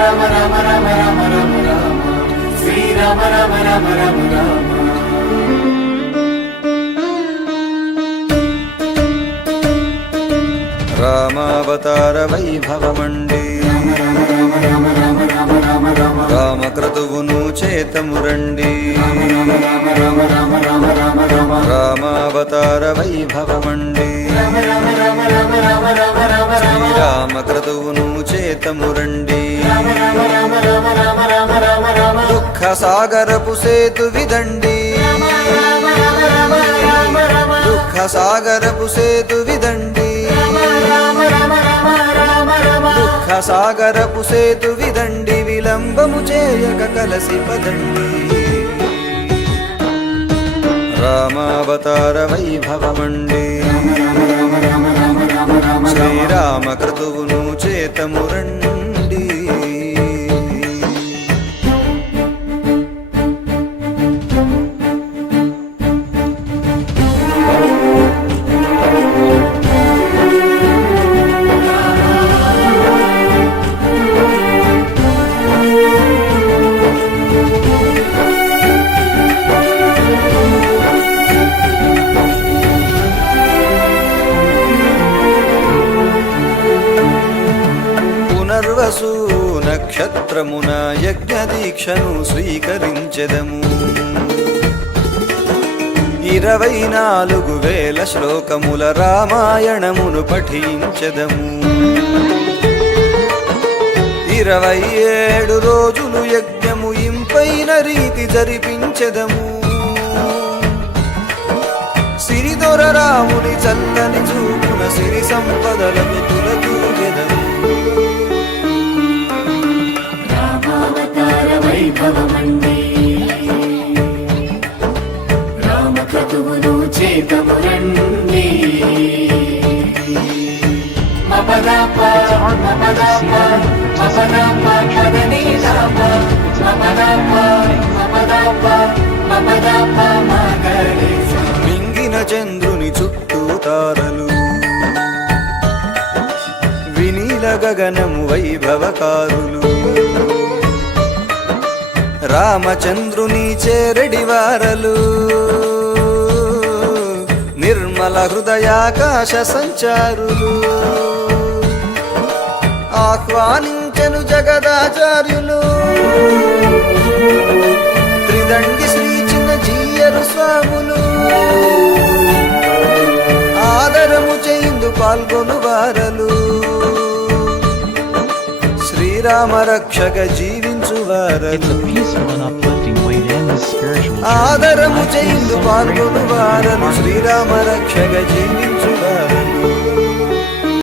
రమ రమ రమ రమ రమ రామ రామ శ్రీరామ రమ రమ రమ రామ రామావతార వైభవమండి రామక్రతువును చేతమురండి రామావతార వైభవమండి శ్రీరామక్రతువును చేతమురండి దుఃఖ సాగరపు సేతు విదండి. దుఃఖ సాగరపు సేతు విదండి. దుఃఖ సాగరపు సేతు విదండి విలంబము చేయక కలసి పదండి. రామావతార వైభవమండి. శ్రీరామ క్రతువును చేతమురండి. తపసు నక్షత్రమున యజ్ఞ దీక్షను స్వీకరించెదము. ఇరవై నాలుగు వేల శ్లోకముల రామాయణమును పఠించెదము. ఇరవై ఏడు రోజులు యజ్ఞము ఇంపైన రీతి జరిపించెదము. సిరిదొర రాముని చల్లని చూపున సిరి సంపదలను తులతూగెదము రామక్రతువును చేతమురండి మపదాప మపదాప మపదాప పదని రామ మపదాప మపదాప మపదాప మింగిన చంద్రుని చుట్టూ తారలు. వినీల గగనము వైభవకారులు. రామచంద్రుని చేరడి వారలు. నిర్మల హృదయాకాశ సంచారులు. ఆహ్వానించను జగదాచార్యులు. త్రిదండి శ్రీ చిన్న జీయరు స్వాములు. ఆదరము చేయిందు పాల్గొను వారలు. శ్రీరామ రక్షక జీవించు వారలు. A జయిందు పాల్గొను వారను శ్రీరామ రక్షగా జీవించుగా